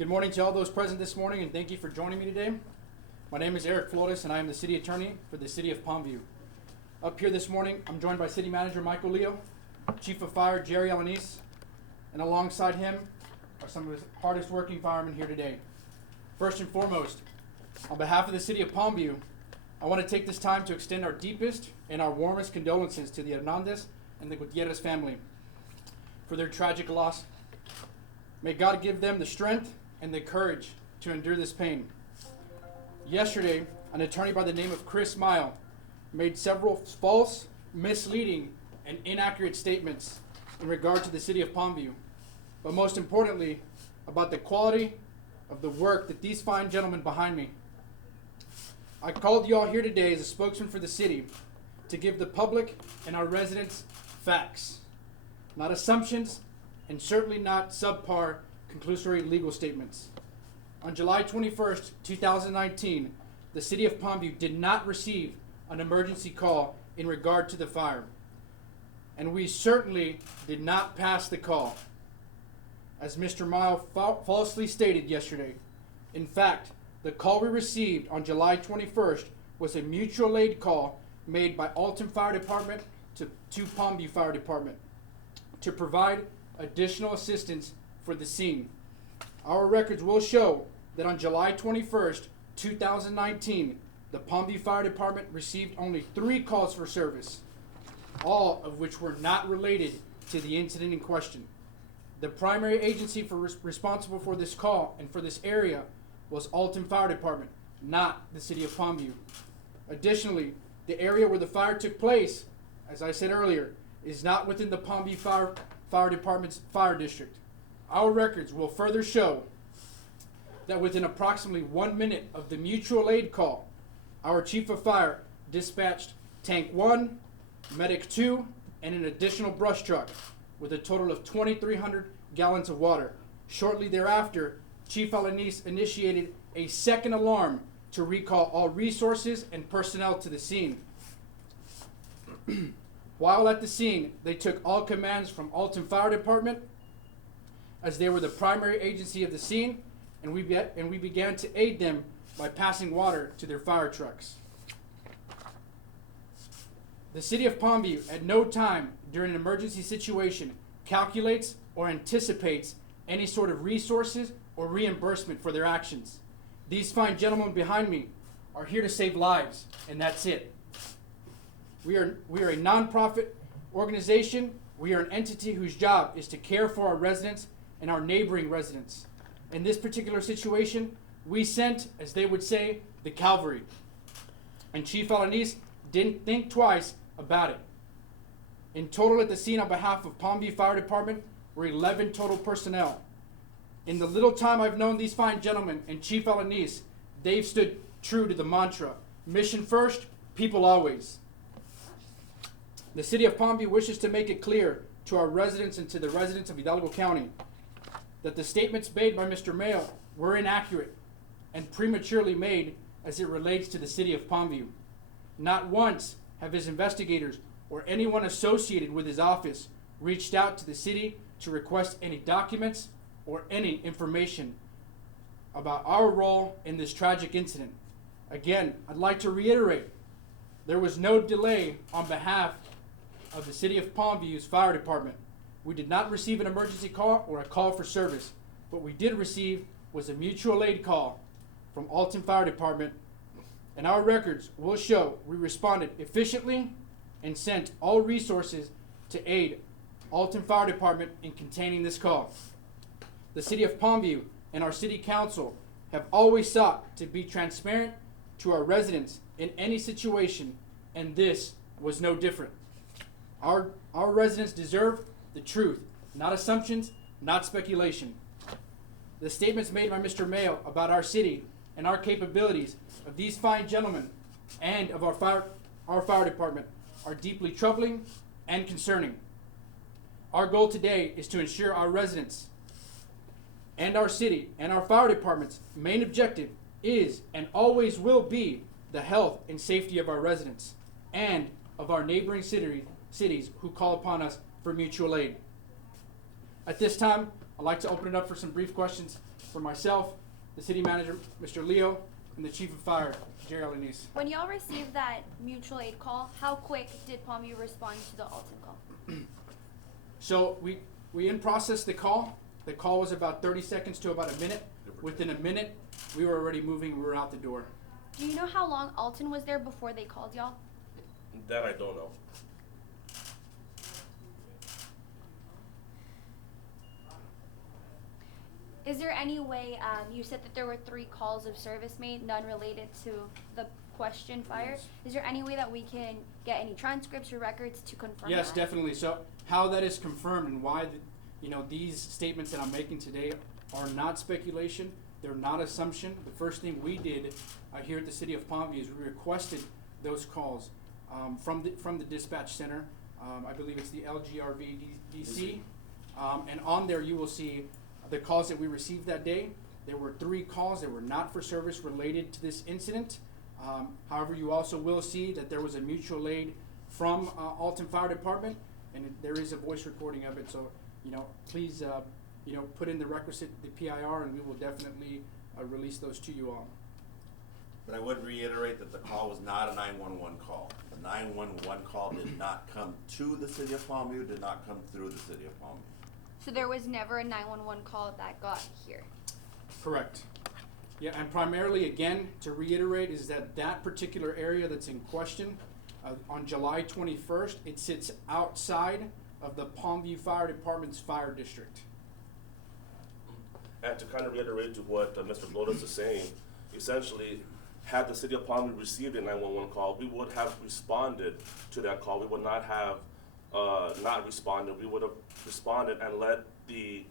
Good morning to all those present this morning, and thank you for joining me today. My name is Eric Flores, and I am the City Attorney for the City of Palmview. Up here this morning, I'm joined by City Manager Michael Leo, Chief of Fire Jerry Alanis, and alongside him are some of his hardest working firemen here today. First and foremost, on behalf of the City of Palmview, I want to take this time to extend our deepest and our warmest condolences to the Hernandez and the Gutierrez family for their tragic loss. May God give them the strength and the courage to endure this pain. Yesterday, an attorney by the name of Chris Mile made several false, misleading, and inaccurate statements in regard to the City of Palmview, but most importantly, about the quality of the work that these fine gentlemen behind me. I called you all here today as a spokesman for the city to give the public and our residents facts, not assumptions, and certainly not subpar conclusory legal statements. On July 21st, 2019, the City of Palmview did not receive an emergency call in regard to the fire, and we certainly did not pass the call, as Mr. Mile falsely stated yesterday. In fact, the call we received on July 21st was a mutual aid call made by Alton Fire Department to Palmview Fire Department to provide additional assistance for the scene. Our records will show that on July 21st, 2019, the Palmview Fire Department received only 3 calls for service, all of which were not related to the incident in question. The primary agency responsible for this call and for this area was Alton Fire Department, not the City of Palmview. Additionally, the area where the fire took place, as I said earlier, is not within the Palmview Fire Department's fire district. Our records will further show that within approximately 1 minute of the mutual aid call, our Chief of Fire dispatched Tank 1, Medic 2, and an additional brush truck with a total of 2,300 gallons of water. Shortly thereafter, Chief Alanis initiated a second alarm to recall all resources and personnel to the scene. While at the scene, they took all commands from Alton Fire Department, as they were the primary agency of the scene, and we began to aid them by passing water to their fire trucks. The City of Palmview at no time during an emergency situation calculates or anticipates any sort of resources or reimbursement for their actions. These fine gentlemen behind me are here to save lives, and that's it. We are a nonprofit organization. We are an entity whose job is to care for our residents and our neighboring residents. In this particular situation, we sent, as they would say, the cavalry. And Chief Alanis didn't think twice about it. In total at the scene on behalf of Palmview Fire Department were 11 total personnel. In the little time I've known these fine gentlemen and Chief Alanis, they've stood true to the mantra, mission first, people always. The City of Palmview wishes to make it clear to our residents and to the residents of Hidalgo County that the statements made by Mr. Mayo were inaccurate and prematurely made as it relates to the City of Palmview. Not once have his investigators or anyone associated with his office reached out to the city to request any documents or any information about our role in this tragic incident. Again, I'd like to reiterate, there was no delay on behalf of the City of Palmview's Fire Department. We did not receive an emergency call or a call for service. What we did receive was a mutual aid call from Alton Fire Department, and our records will show we responded efficiently and sent all resources to aid Alton Fire Department in containing this call. The City of Palmview and our City Council have always sought to be transparent to our residents in any situation, and this was no different. Our residents deserve the truth, not assumptions, not speculation. The statements made by Mr. Mayo about our city and our capabilities of these fine gentlemen and of our fire department are deeply troubling and concerning. Our goal today is to ensure our residents and our city and our fire department's main objective is and always will be the health and safety of our residents and of our neighboring cities who call upon us for mutual aid. At this time, I'd like to open it up for some brief questions for myself, the city manager, Mr. Leo, and the chief of fire, Jerry Alaniz. When y'all received that mutual aid call, how quick did Palmview respond to the Alton call? So we in-processed the call. The call was about 30 seconds to about a minute. Within a minute, we were already moving. We were out the door. Do you know how long Alton was there before they called y'all? That I don't know. Is there any way, you said that there were 3 calls of service made, none related to the question fire. Yes. Is there any way that we can get any transcripts or records to confirm Yes, that? definitely. So how that is confirmed and why these statements that I'm making today are not speculation. They're not assumption. The first thing we did here at the city of Palmview is we requested those calls from the dispatch center. I believe it's the LGRVDC. And on there you will see the calls that we received that day. There were 3 calls that were not for service related to this incident. However, you also will see that there was a mutual aid from Alton Fire Department, and there is a voice recording of it. So, please, put in the requisite, the PIR, and we will definitely release those to you all. But I would reiterate that the call was not a 911 call. The 911 call did not come to the city of Palmview, did not come through the city of Palmview. So there was never a 911 call that got here? Correct. Yeah, and primarily, again, to reiterate, is that particular area that's in question, on July 21st, it sits outside of the Palmview Fire Department's fire district. And to kind of reiterate to what Mr. Flores is saying, essentially, had the city of Palmview received a 911 call, we would have responded to that call. We would not have not responded. We would have responded and let the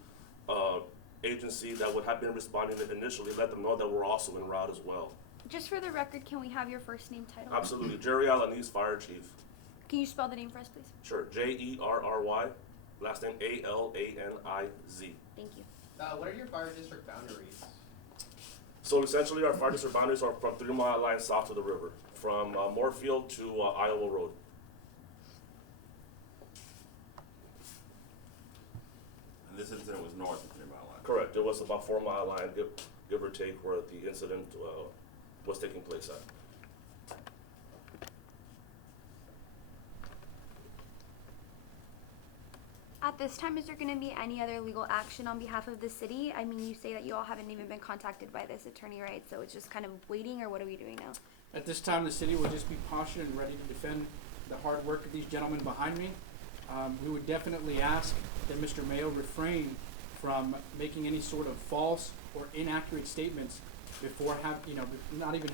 agency that would have been responding initially, let them know that we're also en route as well. Just for the record, can we have your first name, title? Absolutely. Jerry Alaniz, Fire Chief. Can you spell the name for us, please? Sure. Jerry, last name Alaniz. Thank you. What are your fire district boundaries? So essentially, our fire district boundaries are from 3 Mile Line south of the river, from Moorfield to Iowa Road. And this incident was north of 3 Mile Line. Correct. It was about 4 Mile Line, give or take, where the incident was taking place at. At this time, is there going to be any other legal action on behalf of the city? I mean, you say that you all haven't even been contacted by this attorney, right? So it's just kind of waiting, or what are we doing now? At this time, the city will just be postured and ready to defend the hard work of these gentlemen behind me. We would definitely ask that Mr. Mayo refrain from making any sort of false or inaccurate statements before not even